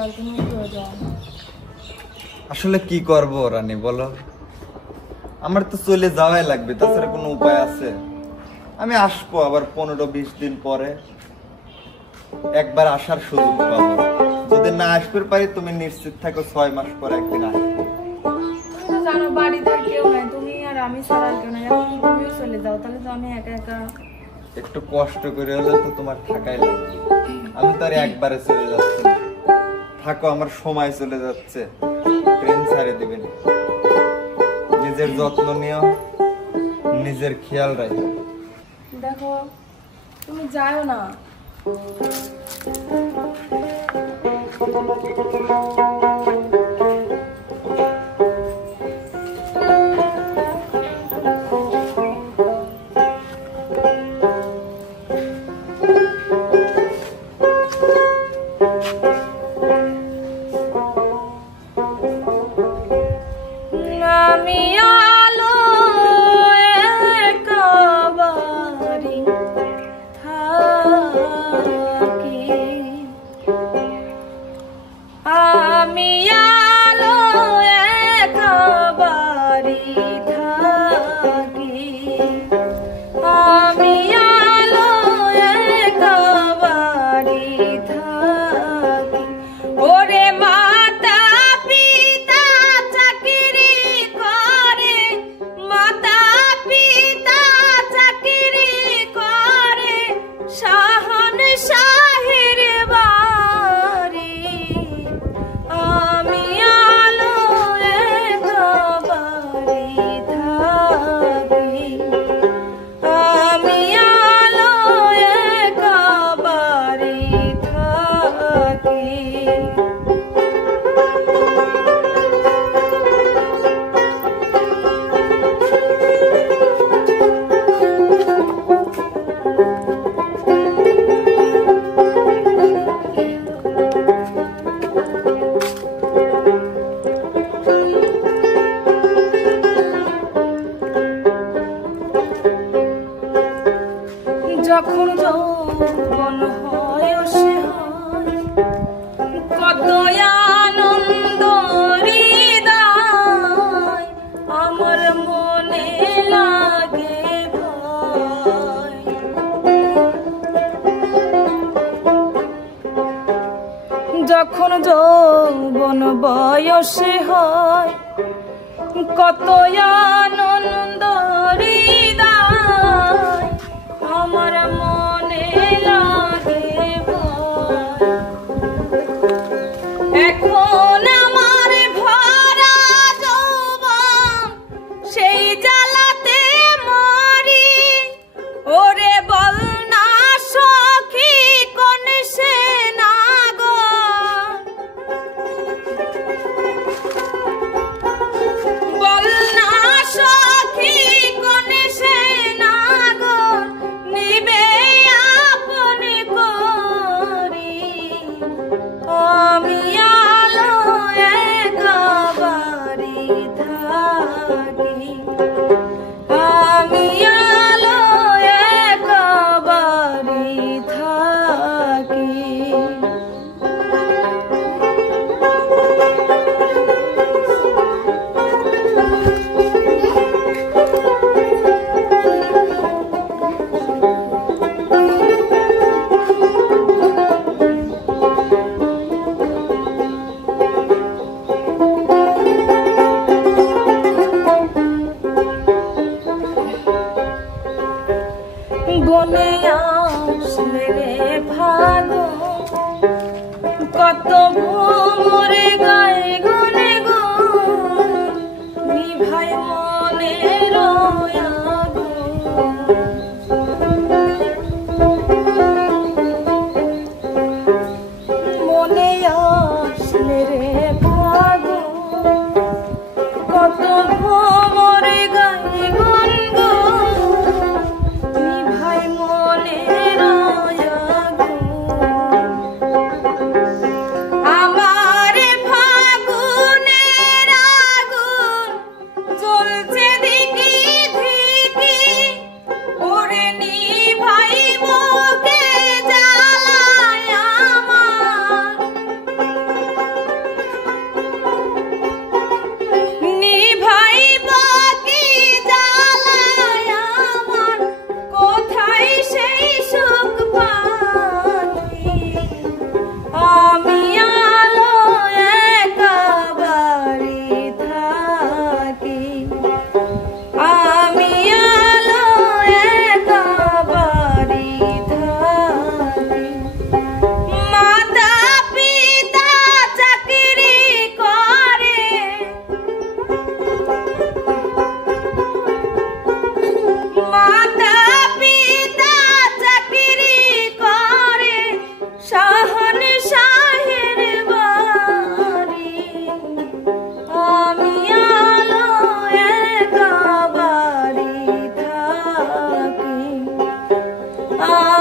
যাওয়ার কোনো প্রয়োজন। আসলে কি করব রানী বলো, আমার তো চলে যাওয়াই লাগবে, তাছাড়া কোনো উপায় আছে? আমি আসবো আবার 15-20 দিন পরে, একবার আসার সুযোগ পাবো। যদি না আসতে পারি তুমি নিশ্চিত থাকো 6 মাস পরে একদিন আসবো। তুমি তো জানো বাড়িতে কেউ নাই, তুমি আর আমি ছাড়া আর কেউ নাই। এখন তুমিও চলে যাও, তাহলে তো আমি একা একা। একটু কষ্ট করে হলে তো তোমার থাকাই লাগবে। আমি তো আর একবারে চলে যাচ্ছি না। থাকো, আমার সময় চলে যাচ্ছে, ট্রেন ছাড়ে দিবে না। নিজের যত্ন নিও, নিজের খেয়াল রাখো। দেখো তুমি যাও না। আমি আলো একাবারি থাকি, আমি আলো একাবারি থাকি, আমি আলো একাবারি থাকি। ওরে মাতা পিতা চাকরি করে, মাতা পিতা চাকরি করে, শাহন শাহের বাড়ি। আমি আলো একাবারি থাকি, আমি আলো একাবারি থাকি। যখন যৌবন হয় সে হয়, কত আনন্দ হৃদয়, আমার মনে লাগে ভয়। যখন যৌবন বয়সে হয়, কত আনন্দ হৃদয়, আমার মনে লাগে ভয়। এখন আমার ভরা যৌবন, সেই জ্বালাতে মরি। ওরে বল না সখী কোন সে নাগর, বল না সখী কোন সে নাগর, নিবে আপন করি। আমি আলো একাবারি থাকি, আমি আলো একাবারি থাকি। বনে আসলে রে ফাগুন, কত ভোরে গায়ে গুনে গুন, নিভাই মনের আগুন। মনে আসলে রে ফাগুন, কত ভোরে গায়ে গুন গুন, নিভাই মনের আগুন। আমার ফাগুনের আগুন জ্বলছে ধিকি ধিকি, আ